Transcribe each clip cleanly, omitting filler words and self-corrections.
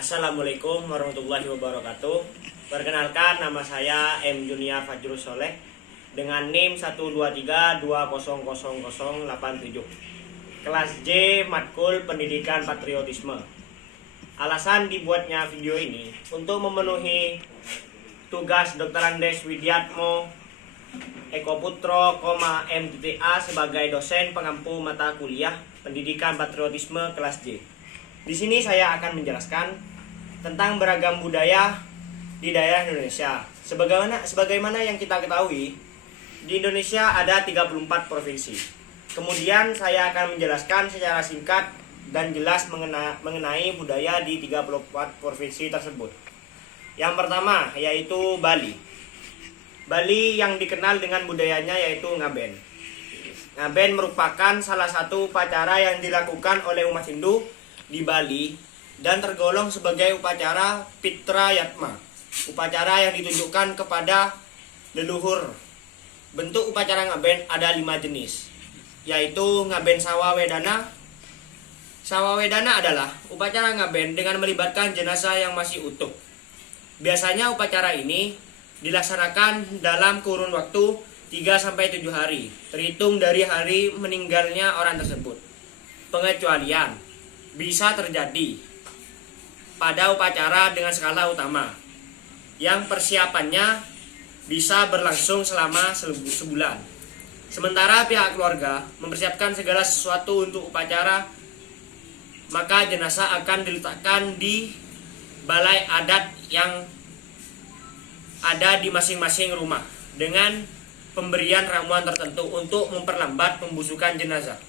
Assalamualaikum warahmatullahi wabarakatuh. Perkenalkan, nama saya M. Junior Fajrul Soleh dengan NIM 123200087. Kelas J, Matkul Pendidikan Patriotisme. Alasan dibuatnya video ini untuk memenuhi tugas Dr. Andes Widiatmo Eko Putro, MTA sebagai dosen pengampu mata kuliah Pendidikan Patriotisme kelas J. Di sini saya akan menjelaskan tentang beragam budaya di daerah Indonesia. Sebagaimana yang kita ketahui, di Indonesia ada 34 provinsi. Kemudian saya akan menjelaskan secara singkat dan jelas mengenai budaya di 34 provinsi tersebut. Yang pertama yaitu Bali. Bali yang dikenal dengan budayanya yaitu ngaben. Ngaben merupakan salah satu upacara yang dilakukan oleh umat Hindu di Bali dan tergolong sebagai upacara Pitra Yatma, upacara yang ditunjukkan kepada leluhur. Bentuk upacara ngaben ada 5 jenis, yaitu ngaben Sawa Wedana. Sawa Wedana adalah upacara ngaben dengan melibatkan jenazah yang masih utuh. Biasanya upacara ini dilaksanakan dalam kurun waktu 3-7 hari, terhitung dari hari meninggalnya orang tersebut. Pengecualian bisa terjadi pada upacara dengan skala utama yang persiapannya bisa berlangsung selama sebulan. Sementara pihak keluarga mempersiapkan segala sesuatu untuk upacara, maka jenazah akan diletakkan di balai adat yang ada di masing-masing rumah dengan pemberian ramuan tertentu untuk memperlambat pembusukan jenazah.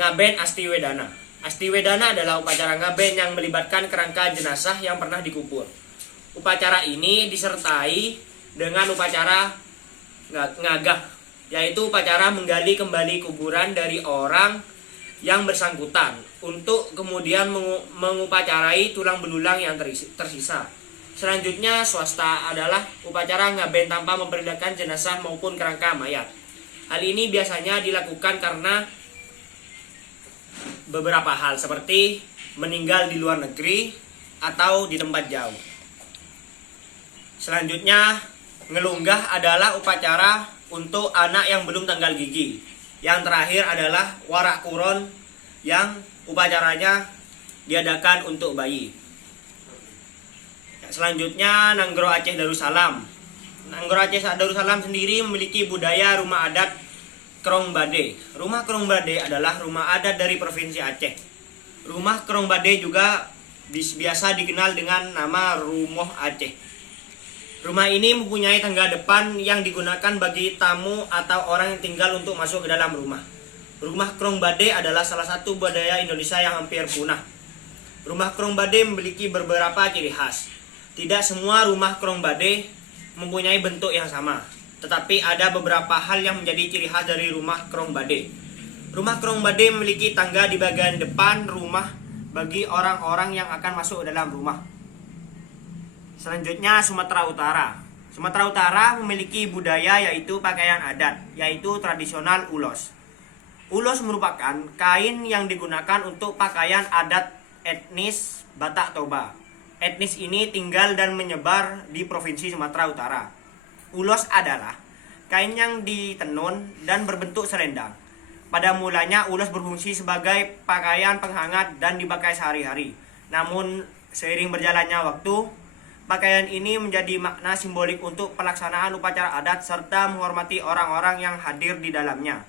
Ngaben Asti Wedana. Asti Wedana adalah upacara ngaben yang melibatkan kerangka jenazah yang pernah dikubur. Upacara ini disertai dengan upacara ngagah, yaitu upacara menggali kembali kuburan dari orang yang bersangkutan untuk kemudian mengupacarai tulang belulang yang tersisa. Selanjutnya swasta adalah upacara ngaben tanpa memperlihatkan jenazah maupun kerangka mayat. Hal ini biasanya dilakukan karena beberapa hal seperti meninggal di luar negeri atau di tempat jauh. Selanjutnya, ngelunggah adalah upacara untuk anak yang belum tanggal gigi. Yang terakhir adalah warak kuron yang upacaranya diadakan untuk bayi. Selanjutnya, Nanggro Aceh Darussalam. Nanggro Aceh Darussalam sendiri memiliki budaya rumah adat Krong Bade. Rumah Krong Bade adalah rumah adat dari Provinsi Aceh. Rumah Krong Bade juga biasa dikenal dengan nama Rumoh Aceh. Rumah ini mempunyai tangga depan yang digunakan bagi tamu atau orang yang tinggal untuk masuk ke dalam rumah. Rumah Krong Bade adalah salah satu budaya Indonesia yang hampir punah. Rumah Krong Bade memiliki beberapa ciri khas. Tidak semua rumah Krong Bade mempunyai bentuk yang sama, tetapi ada beberapa hal yang menjadi ciri khas dari rumah Krong Bade. Rumah Krong Bade memiliki tangga di bagian depan rumah bagi orang-orang yang akan masuk ke dalam rumah. Selanjutnya Sumatera Utara. Sumatera Utara memiliki budaya yaitu pakaian adat, yaitu tradisional ulos. Ulos merupakan kain yang digunakan untuk pakaian adat etnis Batak Toba. Etnis ini tinggal dan menyebar di Provinsi Sumatera Utara. Ulos adalah kain yang ditenun dan berbentuk selendang. Pada mulanya ulos berfungsi sebagai pakaian penghangat dan dipakai sehari-hari. Namun seiring berjalannya waktu, pakaian ini menjadi makna simbolik untuk pelaksanaan upacara adat serta menghormati orang-orang yang hadir di dalamnya.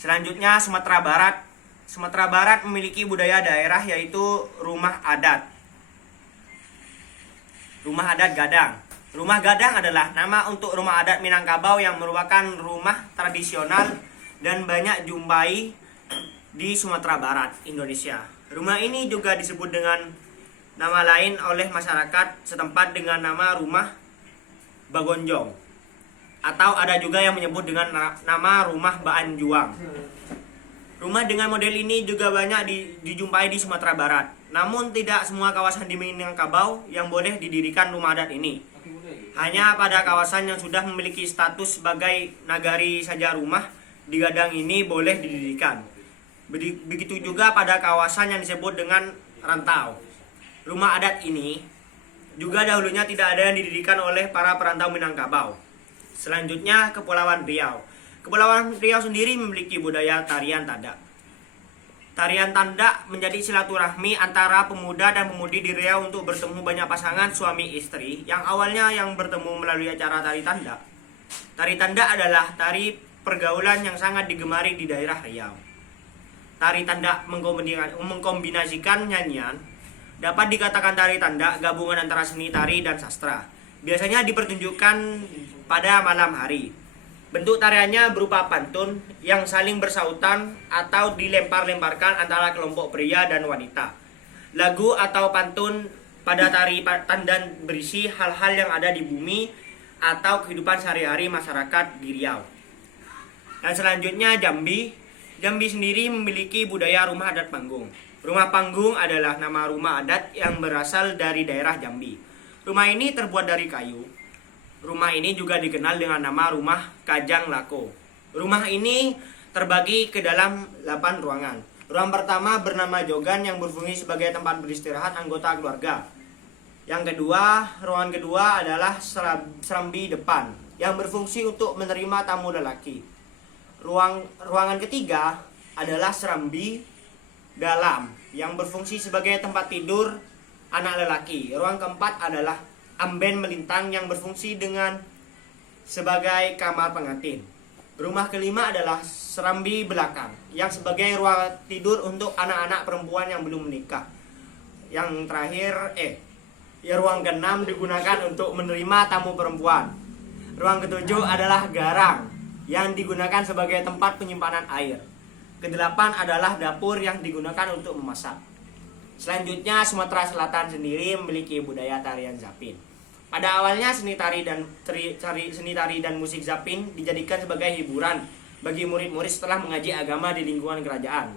Selanjutnya Sumatera Barat. Sumatera Barat memiliki budaya daerah yaitu rumah adat. Rumah adat Gadang. Rumah Gadang adalah nama untuk rumah adat Minangkabau yang merupakan rumah tradisional dan banyak jumpai di Sumatera Barat, Indonesia. Rumah ini juga disebut dengan nama lain oleh masyarakat setempat dengan nama rumah Bagonjong. Atau ada juga yang menyebut dengan nama rumah Baan Juang. Rumah dengan model ini juga banyak dijumpai di Sumatera Barat. Namun tidak semua kawasan di Minangkabau yang boleh didirikan rumah adat ini. Hanya pada kawasan yang sudah memiliki status sebagai nagari saja rumah di Gadang ini boleh didirikan. Begitu juga pada kawasan yang disebut dengan rantau. Rumah adat ini juga dahulunya tidak ada yang didirikan oleh para perantau Minangkabau. Selanjutnya, Kepulauan Riau. Kepulauan Riau sendiri memiliki budaya tarian tanda. Tarian tanda menjadi silaturahmi antara pemuda dan pemudi di Riau untuk bertemu banyak pasangan suami istri yang awalnya yang bertemu melalui acara tari tanda. Tari tanda adalah tari pergaulan yang sangat digemari di daerah Riau. Tari tanda mengkombinasikan nyanyian. Dapat dikatakan tari tanda gabungan antara seni tari dan sastra. Biasanya dipertunjukkan pada malam hari. Bentuk tariannya berupa pantun yang saling bersautan atau dilempar-lemparkan antara kelompok pria dan wanita. Lagu atau pantun pada tari tanda berisi hal-hal yang ada di bumi atau kehidupan sehari-hari masyarakat di Riau. Dan selanjutnya Jambi. Jambi sendiri memiliki budaya rumah adat panggung. Rumah panggung adalah nama rumah adat yang berasal dari daerah Jambi. Rumah ini terbuat dari kayu. Rumah ini juga dikenal dengan nama rumah Kajang Lako. Rumah ini terbagi ke dalam 8 ruangan. Ruang pertama bernama Jogan yang berfungsi sebagai tempat beristirahat anggota keluarga. Yang kedua, ruangan kedua adalah serambi depan yang berfungsi untuk menerima tamu lelaki. Ruangan ketiga adalah serambi dalam yang berfungsi sebagai tempat tidur anak lelaki. Ruang keempat adalah amben melintang yang berfungsi sebagai kamar pengantin. Rumah kelima adalah serambi belakang yang sebagai ruang tidur untuk anak-anak perempuan yang belum menikah. Yang terakhir, ruang keenam digunakan untuk menerima tamu perempuan. Ruang ketujuh adalah garang yang digunakan sebagai tempat penyimpanan air. Kedelapan adalah dapur yang digunakan untuk memasak. Selanjutnya, Sumatera Selatan sendiri memiliki budaya tarian Zapin. Pada awalnya seni tari dan musik Zapin dijadikan sebagai hiburan bagi murid-murid setelah mengaji agama di lingkungan kerajaan.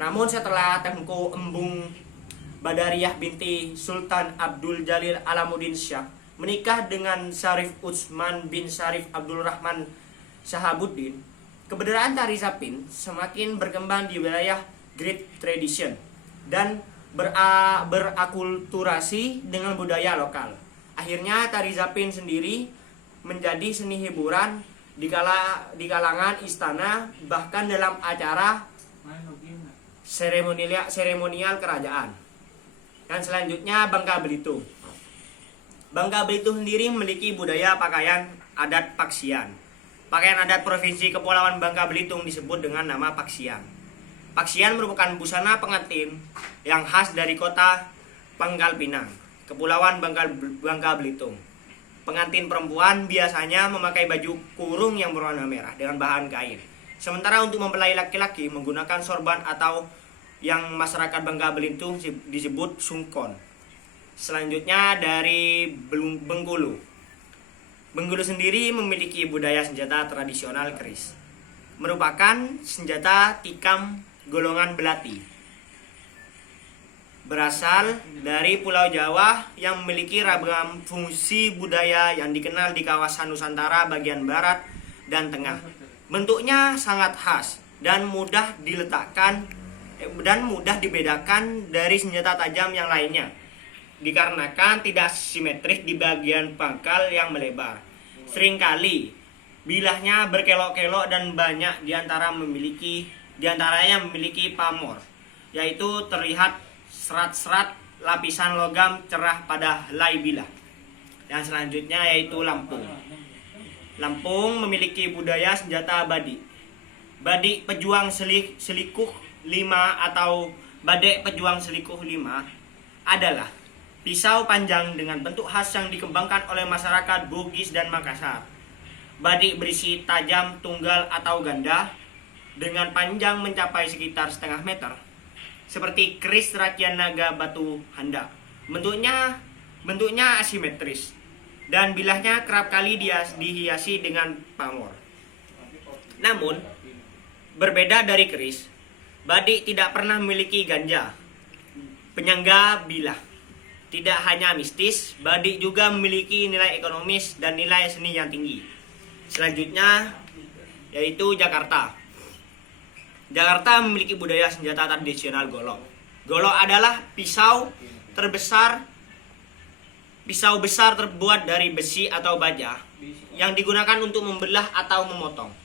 Namun setelah Tengku Embung Badariyah binti Sultan Abdul Jalil Alamuddin Syah menikah dengan Syarif Utsman bin Syarif Abdul Rahman Shahabuddin, keberadaan tari Zapin semakin berkembang di wilayah Great Tradition dan berakulturasi dengan budaya lokal. Akhirnya tari Zapin sendiri menjadi seni hiburan di kalangan istana, bahkan dalam acara seremonial kerajaan. Dan selanjutnya Bangka Belitung. Bangka Belitung sendiri memiliki budaya pakaian adat Paksian. Pakaian adat Provinsi Kepulauan Bangka Belitung disebut dengan nama Paksian. Paksian merupakan busana pengantin yang khas dari kota Pangkal Pinang, Kepulauan Bangka Belitung. Pengantin perempuan biasanya memakai baju kurung yang berwarna merah dengan bahan kain. Sementara untuk mempelai laki-laki menggunakan sorban atau yang masyarakat Bangka Belitung disebut sungkon. Selanjutnya dari Bengkulu. Bengkulu sendiri memiliki budaya senjata tradisional keris. Merupakan senjata tikam golongan belati. Berasal dari Pulau Jawa yang memiliki ragam fungsi budaya yang dikenal di kawasan Nusantara bagian barat dan tengah. Bentuknya sangat khas dan mudah dibedakan dari senjata tajam yang lainnya, dikarenakan tidak simetris di bagian pangkal yang melebar. Seringkali bilahnya berkelok-kelok dan banyak diantaranya memiliki pamor, yaitu terlihat serat-serat lapisan logam cerah pada helai bilah. Yang selanjutnya yaitu Lampung. Lampung memiliki budaya senjata badik. Badik pejuang selikuh 5 atau badek pejuang selikuh 5 adalah pisau panjang dengan bentuk khas yang dikembangkan oleh masyarakat Bugis dan Makassar. Badik berisi tajam tunggal atau ganda dengan panjang mencapai sekitar setengah meter, seperti keris rakian naga batu handa. Bentuknya asimetris dan bilahnya kerap kali dihiasi dengan pamor. Namun, berbeda dari keris, badik tidak pernah memiliki ganja penyangga bilah. Tidak hanya mistis, badik juga memiliki nilai ekonomis dan nilai seni yang tinggi. Selanjutnya yaitu Jakarta. Jakarta memiliki budaya senjata tradisional golok. Golok adalah pisau terbesar, pisau besar terbuat dari besi atau baja yang digunakan untuk membelah atau memotong.